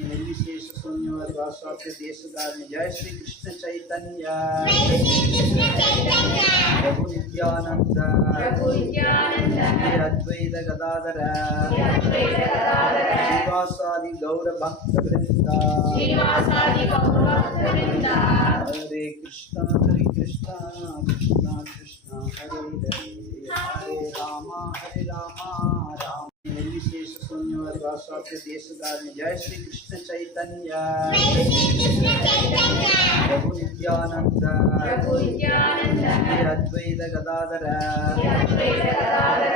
निर्विशेष शून्यवाद वासवाप्य देशधारी जय श्री कृष्ण चैतन्य प्रभु नित्यानंद श्री अद्वैत गदाधर श्रीवासादि गौर भक्त वृंदा हरे कृष्णा कृष्णा कृष्णा हरे हरे हरे राम राम निर्विशेष शून्यवाद वासवाप्य देशधारी जय श्री कृष्ण चैतन्य प्रभु नित्यानंद श्री अद्वैत गदाधर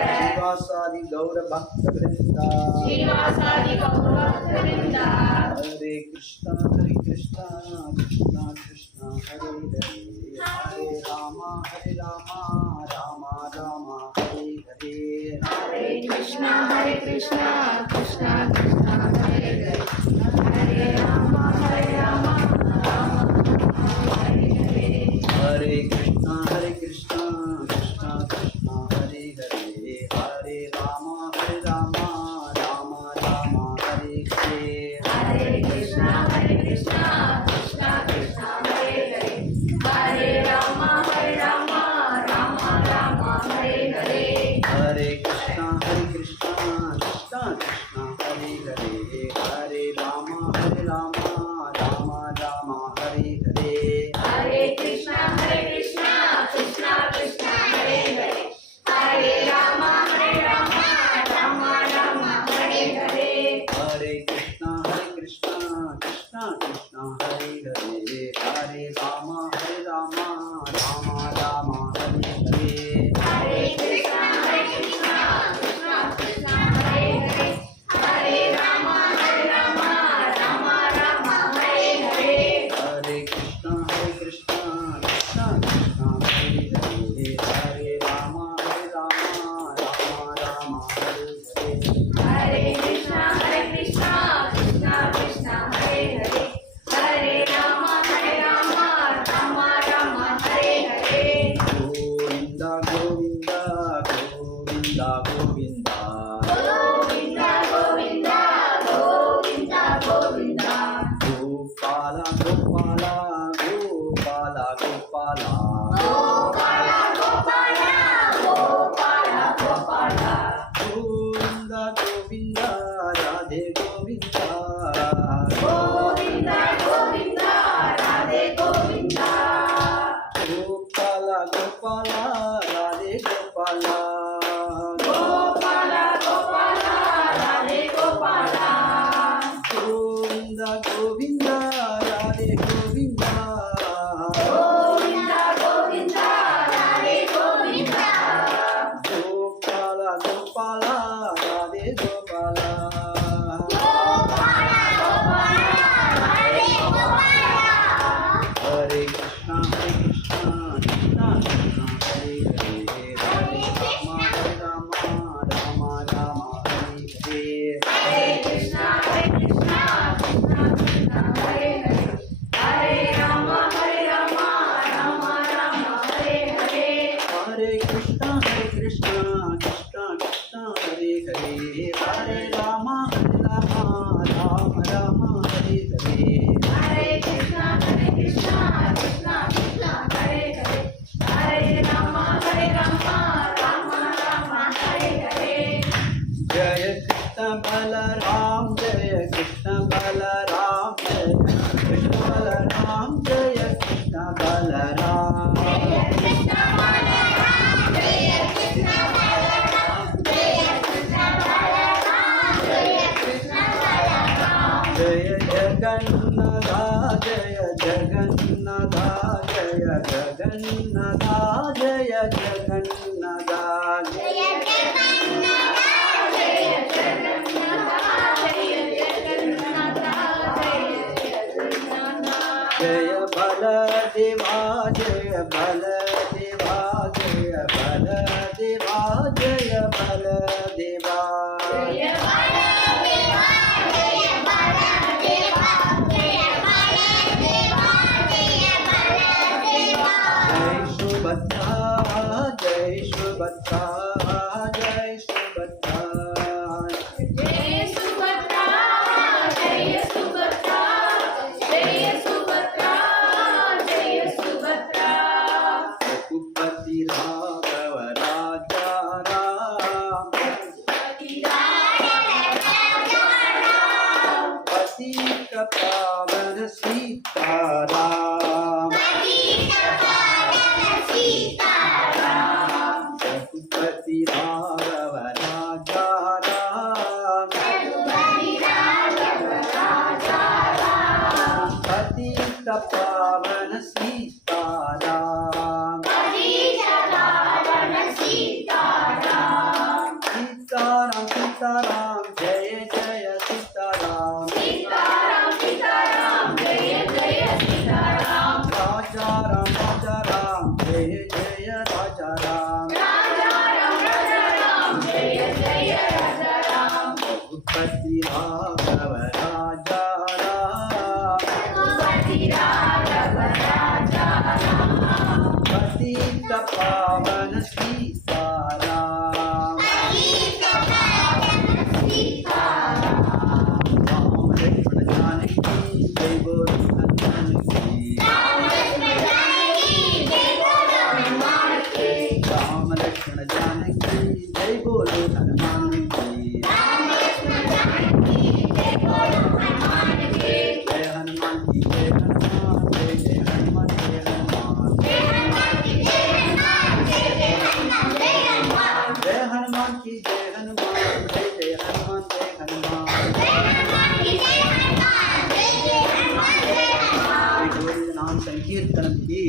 श्रीवासादि गौर भक्त वृंदा हरे कृष्णा कृष्णा कृष्णा हरे हरे हरे राम राम राम हरे हरे हरे कृष्णा कृष्णा कृष्णा हरे हरे हरे राम राम हरे हरे हरे कृष्णा कृष्णा कृष्णा हरे हरे हरे राम राम राम हरे हरे हरे कृष्णा कृष्णा कृष्णा हरे हरे हरे राम राम राम हरे हरे हरे कृष्णा कृष्णा कृष्णा हरे हरे हरे राम राम राम हरे हरे हरे कृष्णा कृष्णा कृष्णा हरे हरे हरे राम राम राम हरे हरे हरे कृष्णा कृष्णा कृष्णा हरे हरे हरे राम राम राम हरे हरे हरे कृष्णा कृष्णा कृष्णा हरे हरे हरे राम राम राम हरे हरे हरे कृष्णा कृष्णा कृष्णा हरे हरे हरे राम राम हरे हरे हरे कृष्णा कृष्णा कृष्णा हरे हरे हरे राम राम हरे हरे गोविंद गोविंद गोविंद गोविंद गोविंद गोविंद गोविंद गोविंद गोपाल गोपाल गोपाल गोपाल गोपाल गोपाल गोपाल गोपाल गोविंद गोविंद राधे गोविंद गोविंद गोविंद राधे गोविंद गोपाल गोपाल राधे गोपाल गोपाल गोपाल राधे गोपाल गोविंद गोविंद राधे गोविंद गोविंद गोविंद राधे गोविंद गोपाल गोपाल राधे गोपाल गोपाल गोपाल राधे गोपाल हरे कृष्णा कृष्णा कृष्णा हरे हरे हरे राम राम हरे हरे हरे कृष्णा कृष्णा हरे हरे हरे राम राम हरे हरे हरे कृष्णा कृष्णा हरे हरे हरे राम राम हरे हरे हरे कृष्णा कृष्णा हरे हरे हरे राम राम हरे हरे जय कृष्ण बलराम जय कृष्ण बलराम जय कृष्ण बलराम जय कृष्ण बलराम जय कृष्ण बलराम जय कृष्ण बलराम जय कृष्ण बलराम जय कृष्ण बलराम जय जगन्नाथ जय जगन्नाथ जय जगन्नाथ जय जगन्नाथ जय जगन्नाथ जय जगन्नाथ जय जगन्नाथ जय जगन्नाथ जय बलदेवा जय बलदेवा जय बलदेवा जय बलदेवा जय बलदेवा जय बलदेवा जय बलदेवा जय बलदेवा जय सुभद्रा जय सुभद्रा जय सुभद्रा जय सुभद्रा जय सुभद्रा पावन सीताराम रघुपति राघव राजा राम पतित पावन सीताराम सीताराम सीताराम जय जय सीताराम राजा राम जय जय राजा राम रघुपति राघव राजा राम पतित पावन सीताराम राम लक्ष्मण जानकी जय बोलो हनुमान की राम लक्ष्मण जानकी जय बोलो हनुमान की जय हनुमान की जय हनुमान जय जय हनुमान जय हनुमान जय हनुमान की जय हनुमान जय जय हनुमान जय हनुमान गोविंद नाम संकीर्तन की